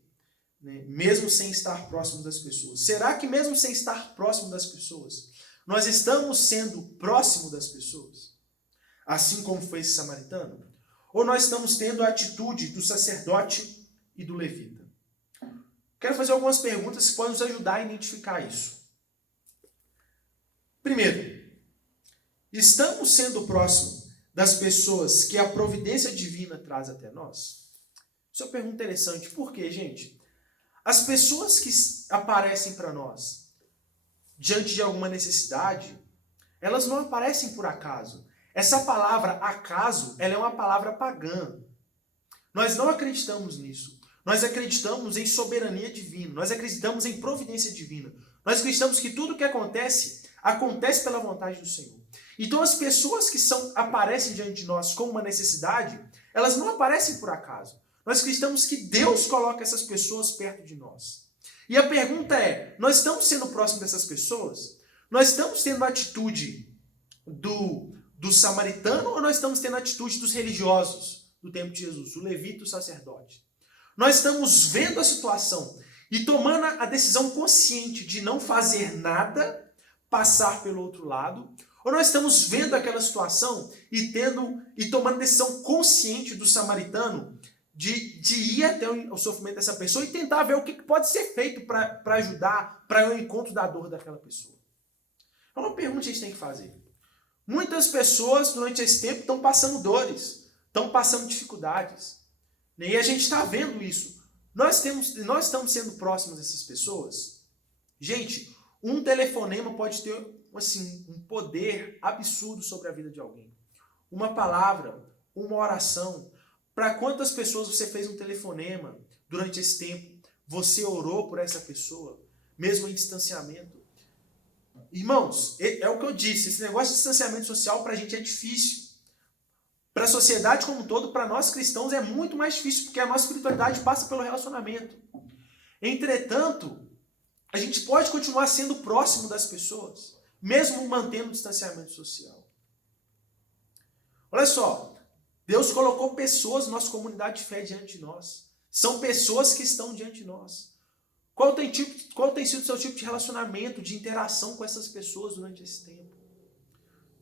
né? Mesmo sem estar próximo das pessoas. Será que mesmo sem estar próximo das pessoas, nós estamos sendo próximo das pessoas? Assim como foi esse samaritano? Ou nós estamos tendo a atitude do sacerdote e do levita? Quero fazer algumas perguntas que podem nos ajudar a identificar isso. Primeiro, estamos sendo próximos das pessoas que a providência divina traz até nós? Isso é uma pergunta interessante. Por quê, gente? As pessoas que aparecem para nós diante de alguma necessidade, elas não aparecem por acaso. Essa palavra acaso, ela é uma palavra pagã. Nós não acreditamos nisso. Nós acreditamos em soberania divina. Nós acreditamos em providência divina. Nós acreditamos que tudo o que acontece, acontece pela vontade do Senhor. Então as pessoas que aparecem diante de nós com uma necessidade, elas não aparecem por acaso. Nós acreditamos que Deus coloca essas pessoas perto de nós. E a pergunta é, nós estamos sendo próximos dessas pessoas? Nós estamos tendo a atitude do samaritano ou nós estamos tendo a atitude dos religiosos do tempo de Jesus, o levita e o sacerdote? Nós estamos vendo a situação e tomando a decisão consciente de não fazer nada, passar pelo outro lado, ou nós estamos vendo aquela situação e tomando a decisão consciente do samaritano de ir até o sofrimento dessa pessoa e tentar ver o que pode ser feito para ajudar, para ir ao encontro da dor daquela pessoa? É uma pergunta que a gente tem que fazer. Muitas pessoas durante esse tempo estão passando dores, estão passando dificuldades. E a gente está vendo isso. Nós estamos sendo próximos dessas pessoas. Gente, um telefonema pode ter assim, um poder absurdo sobre a vida de alguém. Uma palavra, uma oração. Para quantas pessoas você fez um telefonema durante esse tempo? Você orou por essa pessoa, mesmo em distanciamento? Irmãos, é o que eu disse, esse negócio de distanciamento social para a gente é difícil. Para a sociedade como um todo, para nós cristãos, é muito mais difícil, porque a nossa espiritualidade passa pelo relacionamento. Entretanto, a gente pode continuar sendo próximo das pessoas, mesmo mantendo o distanciamento social. Olha só, Deus colocou pessoas na nossa comunidade de fé diante de nós. São pessoas que estão diante de nós. Qual tem sido o seu tipo de relacionamento, de interação com essas pessoas durante esse tempo?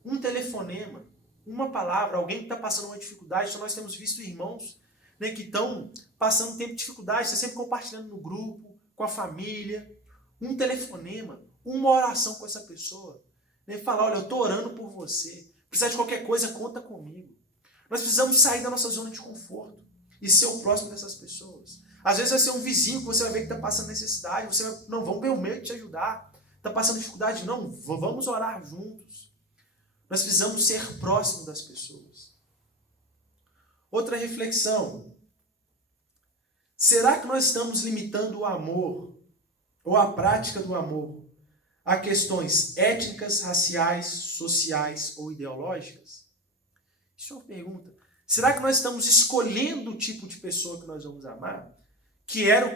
Um telefonema, uma palavra, alguém que está passando uma dificuldade. Então nós temos visto irmãos, né, que estão passando um tempo de dificuldade, está sempre compartilhando no grupo, com a família. Um telefonema, uma oração com essa pessoa. Né, falar, olha, eu estou orando por você. Precisar de qualquer coisa, conta comigo. Nós precisamos sair da nossa zona de conforto e ser o próximo dessas pessoas. Às vezes vai ser um vizinho que você vai ver que está passando necessidade, você vai, não, vamos ver o meio de te ajudar. Está passando dificuldade? Não, vamos orar juntos. Nós precisamos ser próximos das pessoas. Outra reflexão. Será que nós estamos limitando o amor, ou a prática do amor, a questões étnicas, raciais, sociais ou ideológicas? Isso é uma pergunta. Será que nós estamos escolhendo o tipo de pessoa que nós vamos amar? Que era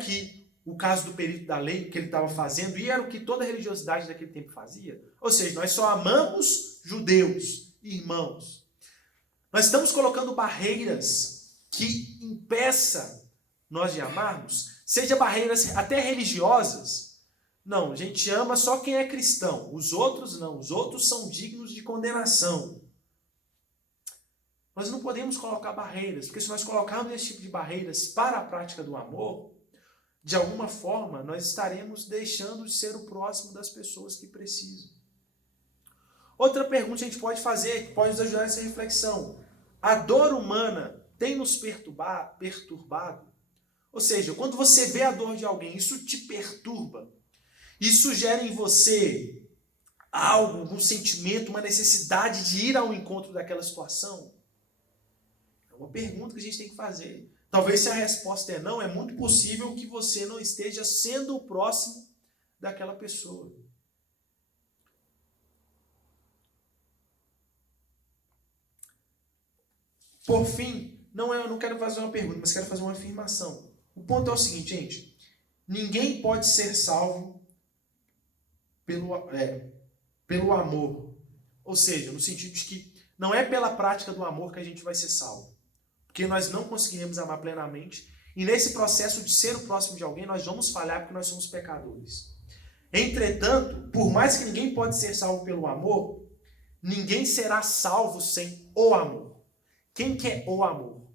o caso do perito da lei, que ele estava fazendo, e era o que toda a religiosidade daquele tempo fazia. Ou seja, nós só amamos judeus, irmãos. Nós estamos colocando barreiras que impeçam nós de amarmos, seja barreiras até religiosas. Não, a gente ama só quem é cristão. Os outros não. Os outros são dignos de condenação. Nós não podemos colocar barreiras, porque se nós colocarmos esse tipo de barreiras para a prática do amor, de alguma forma nós estaremos deixando de ser o próximo das pessoas que precisam. Outra pergunta que a gente pode fazer, que pode nos ajudar nessa reflexão. A dor humana tem nos perturbado? Ou seja, quando você vê a dor de alguém, isso te perturba? Isso gera em você algo, um sentimento, uma necessidade de ir ao encontro daquela situação? É uma pergunta que a gente tem que fazer. Talvez se a resposta é não, é muito possível que você não esteja sendo o próximo daquela pessoa. Por fim, eu não quero fazer uma pergunta, mas quero fazer uma afirmação. O ponto é o seguinte, gente. Ninguém pode ser salvo pelo amor. Ou seja, no sentido de que não é pela prática do amor que a gente vai ser salvo. Porque nós não conseguiremos amar plenamente. E nesse processo de ser o próximo de alguém, nós vamos falhar porque nós somos pecadores. Entretanto, por mais que ninguém pode ser salvo pelo amor, ninguém será salvo sem o amor. Quem que é o amor?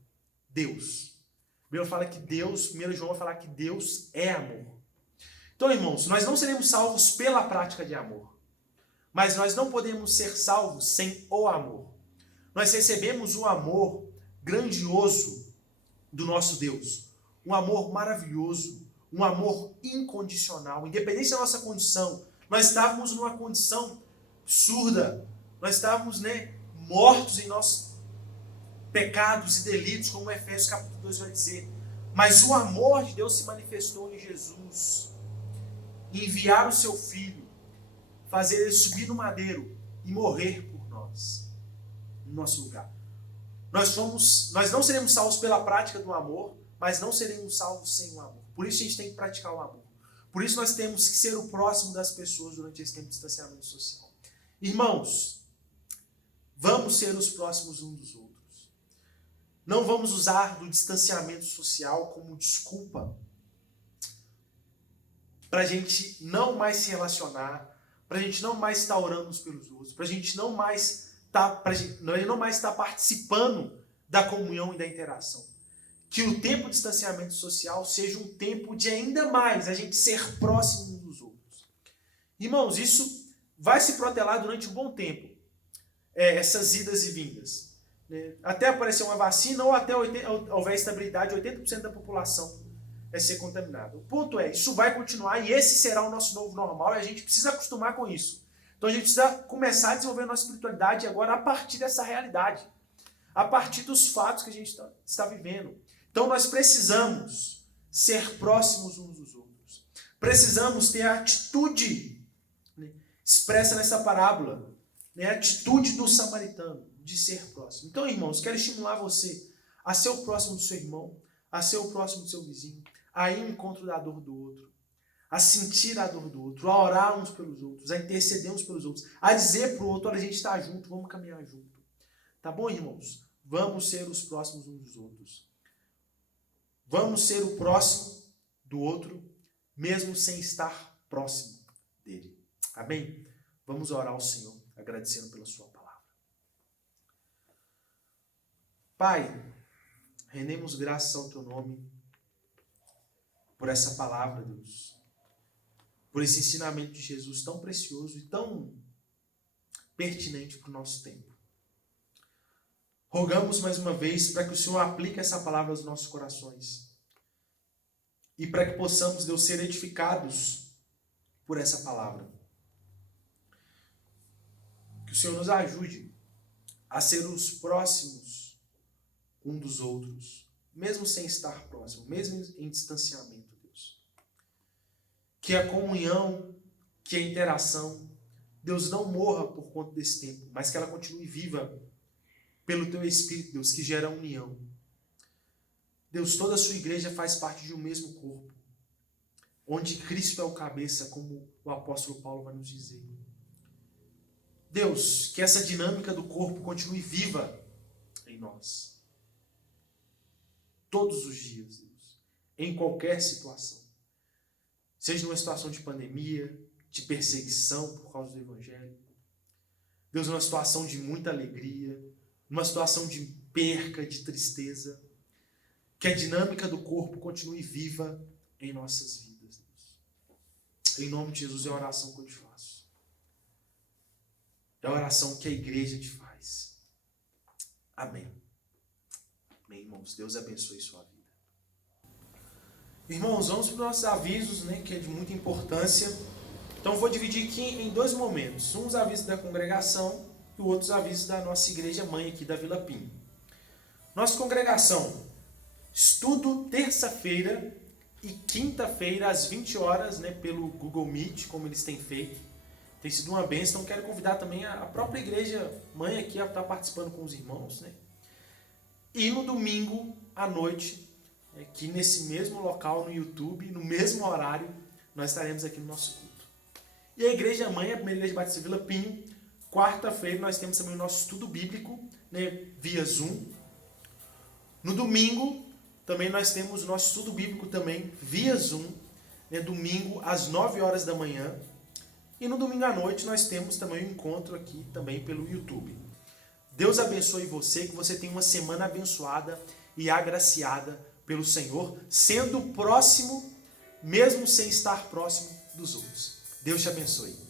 Deus. A Bíblia fala que Deus, 1 João vai falar que Deus é amor. Então, irmãos, nós não seremos salvos pela prática de amor. Mas nós não podemos ser salvos sem o amor. Nós recebemos o amor grandioso do nosso Deus. Um amor maravilhoso. Um amor incondicional. Independente da nossa condição. Nós estávamos numa condição absurda. Nós estávamos, mortos em nossos pecados e delitos, como Efésios capítulo 2 vai dizer. Mas o amor de Deus se manifestou em Jesus. Enviar o seu Filho, fazer ele subir no madeiro e morrer por nós, no nosso lugar. Nós não seremos salvos pela prática do amor, mas não seremos salvos sem o amor. Por isso a gente tem que praticar o amor. Por isso nós temos que ser o próximo das pessoas durante esse tempo de distanciamento social. Irmãos, vamos ser os próximos uns dos outros. Não vamos usar do distanciamento social como desculpa para a gente não mais se relacionar, para a gente não mais estar orando uns pelos outros, para a gente não mais estar participando da comunhão e da interação. Que o tempo de distanciamento social seja um tempo de ainda mais a gente ser próximo uns dos outros. Irmãos, isso vai se protelar durante um bom tempo, essas idas e vindas. Até aparecer uma vacina ou até houver estabilidade, 80% da população vai ser contaminada. O ponto é, isso vai continuar e esse será o nosso novo normal e a gente precisa acostumar com isso. Então a gente precisa começar a desenvolver a nossa espiritualidade agora a partir dessa realidade, a partir dos fatos que a gente está vivendo. Então nós precisamos ser próximos uns dos outros. Precisamos ter a atitude expressa nessa parábola, a atitude do samaritano, de ser próximo. Então, irmãos, quero estimular você a ser o próximo do seu irmão, a ser o próximo do seu vizinho, a ir ao encontro da dor do outro, a sentir a dor do outro, a orar uns pelos outros, a interceder uns pelos outros, a dizer para o outro, olha, a gente está junto, vamos caminhar junto. Tá bom, irmãos? Vamos ser os próximos uns dos outros. Vamos ser o próximo do outro, mesmo sem estar próximo dele. Amém? Vamos orar ao Senhor, agradecendo pela sua palavra. Pai, rendemos graças ao teu nome por essa palavra, Deus. Por esse ensinamento de Jesus tão precioso e tão pertinente para o nosso tempo. Rogamos mais uma vez para que o Senhor aplique essa palavra aos nossos corações. E para que possamos, Deus, ser edificados por essa palavra. Que o Senhor nos ajude a ser os próximos um dos outros, mesmo sem estar próximo, mesmo em distanciamento, Deus. Que a comunhão, que a interação, Deus, não morra por conta desse tempo, mas que ela continue viva pelo teu Espírito, Deus, que gera união. Deus, toda a sua igreja faz parte de um mesmo corpo, onde Cristo é o cabeça, como o apóstolo Paulo vai nos dizer. Deus, que essa dinâmica do corpo continue viva em nós. Todos os dias, Deus. em qualquer situação. Seja numa situação de pandemia, de perseguição por causa do Evangelho. Deus, numa situação de muita alegria, numa situação de perca, de tristeza. Que a dinâmica do corpo continue viva em nossas vidas, Deus. Em nome de Jesus é a oração que eu te faço. É a oração que a igreja te faz. Amém. Amém, irmãos. Deus abençoe sua vida. Irmãos, vamos para os nossos avisos, né, que é de muita importância. Então eu vou dividir aqui em dois momentos. Um os avisos da congregação e o outro os avisos da nossa igreja mãe aqui da Vila Pinho. Nossa congregação, estudo terça-feira e quinta-feira às 20 horas, né, pelo Google Meet, como eles têm feito. Tem sido uma bênção. Então quero convidar também a própria igreja mãe aqui a estar participando com os irmãos, né? E no domingo à noite, aqui nesse mesmo local no YouTube, no mesmo horário, nós estaremos aqui no nosso culto. E a igreja mãe, a primeira igreja batista Vila Pinho, quarta-feira nós temos também o nosso estudo bíblico, né, via Zoom. No domingo, também nós temos o nosso estudo bíblico também via Zoom, né, domingo às 9 horas da manhã. E no domingo à noite nós temos também um encontro aqui também pelo YouTube. Deus abençoe você, que você tenha uma semana abençoada e agraciada pelo Senhor, sendo próximo, mesmo sem estar próximo dos outros. Deus te abençoe.